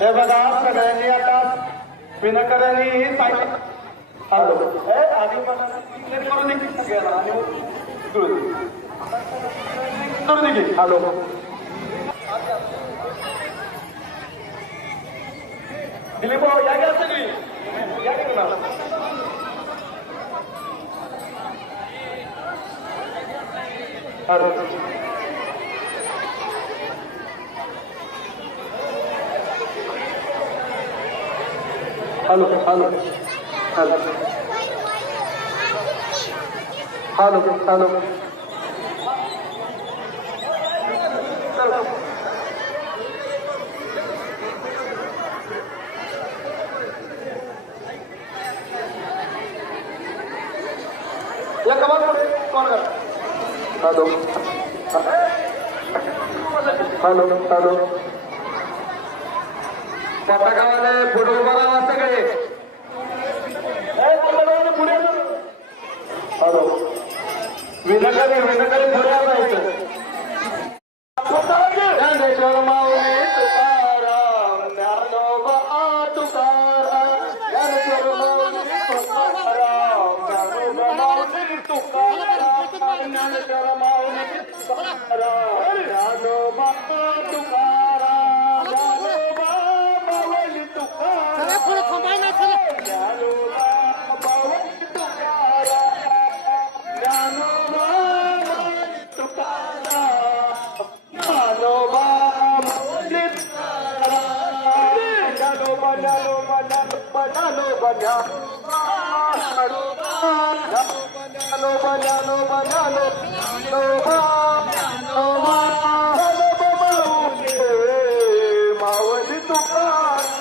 हे बघा सगळ्यांनी आता विनाकारांनी हॅलो हे आधी करून हॅलो दिलीप भाऊ या घ्या सगळी या की hello hello hello hello hello hello या कमाल कोण हॅलो हॅलो हॅलो पटाकावाले पुढे उभा राहा सगळे पुढे हॅलो विनाकारी पुढे आणायचं ज्ञानेश्वर माऊली तुकाराम ज्ञानोबा तुकाराम ज्ञानेश्वर माऊली तुकाराम ज्ञानोबा माऊली तुकाराम ज्ञानेश्वर माऊली तुकाराम ज्ञानोबा तुकाराम ज्ञानोबा माऊली तुकाराम पुढे थांबाय ना ज्ञानोबा माऊली तुकाराम ज्ञानोबा माऊली तुकाराम ज्ञानोबा ज्ञानोबा ज्ञानोबा ज्ञानोबा माऊली तुकाराम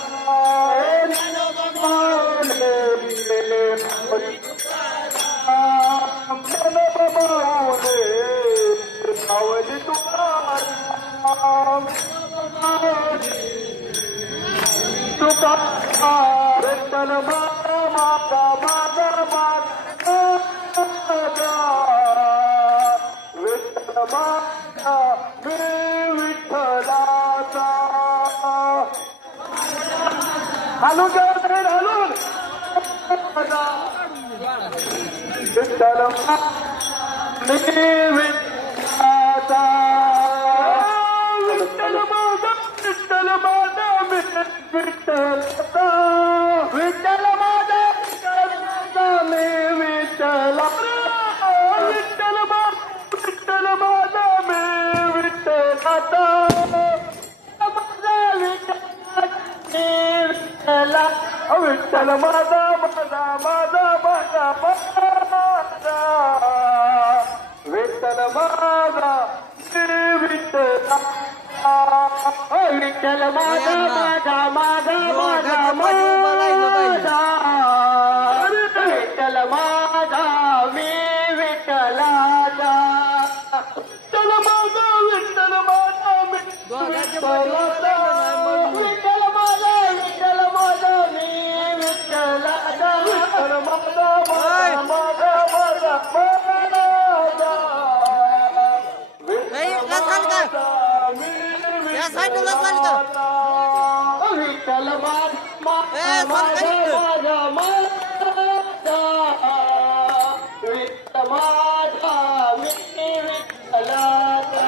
माऊली तुकाराम विठ्ठल माता माता माता माता विठ्ठल माता मी विठ्ठलाचा हालून हालून विठ्ठल मी विठ्ठलाचा विठ्ठल माझा विठ्ठल माझा विठ्ठलाचा विठ्ठल माझा मी विठ्ठला विठ्ठल माझा मी विठ्ठलाचा विठ्ठल माझा माझा माझा माझा माझा विठ्ठल माझा विठ्ठला विठ्ठल माझा माझा माझा माझा माझा विठ्ठल माझा मी विठ्ठलाचा विठ्ठल माझा विठ्ठल माझा मी विठ्ठलाचा विठ्ठल माझा विठ्ठल माझा मी विठ्ठलाचा विठ्ठल माझा माझा माझा माझा विठ्ठल माझा माझा विठ्ठल माझा मी विठ्ठलाचा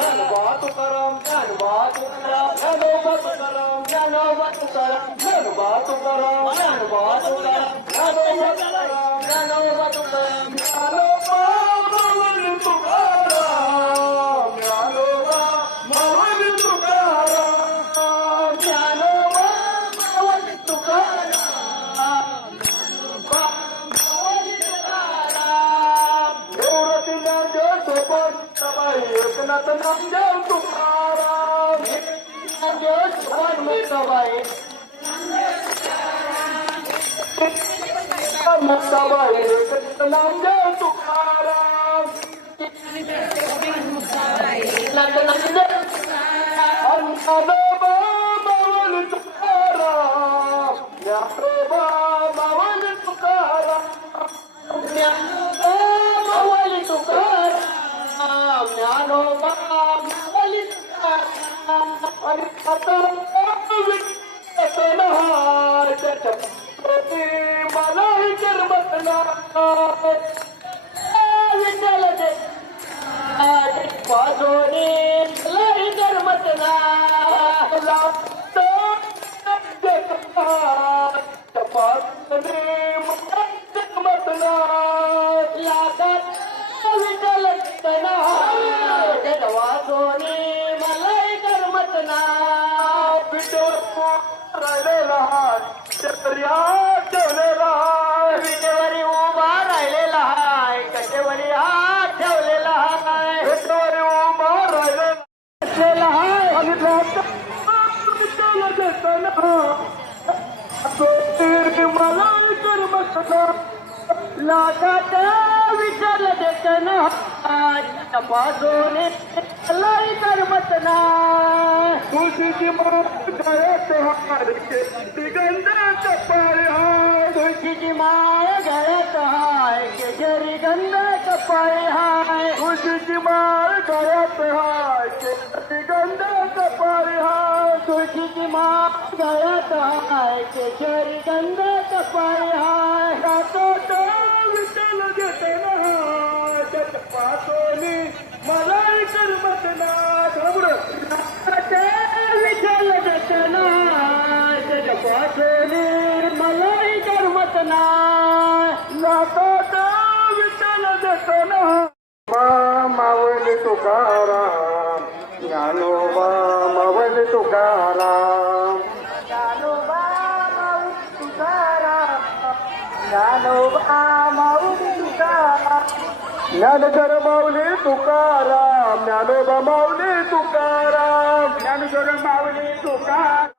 ज्ञानोबा तुकाराम ज्ञानोबा तुकाराम ज्ञानोबा तुकाराम ज्ञानोबा तुकाराम ज्ञानोबा तुकाराम ज्ञानोबा तुकाराम ज्ञानोबा तुकाराम ज्ञानोबा तुकाराम ज्ञानोबा माऊली तुकाराम ज्ञानोबा माऊली तुकाराम ज्ञानोबा माऊली तुकाराम माऊली तुकाराम गौरती नामदेव सोबत सबाई एकनाथ नामदेव तुकाराम नामदेव सोबत सबाई मुक्ताबाई एकनाथ नामदेव तुकाराम ज्ञानोबा माऊली तुकाराम ज्ञानोबा माऊली तुकाराम ज्ञानोबा माऊली तुकाराम ज्ञानोबा माऊली तुकाराम आणि आता मलाही करमत विठ्ठल पाजोने मलाही करमत विठ्ठल वाजोने मलाही करमत राहिलेला ठेवलेला विटेवरी उभा राहिलेला हाय कटेवरी हात ठेवलेला हाय विटेवरी उभा राहिलेला हाय आणि मला करमत लागात विठ्ठल देताना बाजूने लाई करमत ना तुझी गळ्यात हार दिगंध कपाळी हाय तुझी माळ गळ्यात हाय केशरी गंध कपाळी हाय तुझी माळ गळ्यात हाय केशरी गंध कपाळी हाय तुझी माळ गळ्यात हाय केशरी गंध कपाळी हाय विठ्ठल देताना पासोनी मलाही करमत ना विठ्ठल देताना पासोनी मलाही करमत ना विठ्ठल देताना माऊली तुकाराम ज्ञानोबा माऊली तुकाराम ज्ञानोबा माऊली तुकाराम ज्ञानोबा माऊली तुकाराम ज्ञानेश्वर माऊली तुकाराम ज्ञानोबा माऊली तुकाराम ज्ञानेश्वर माऊली तुकाराम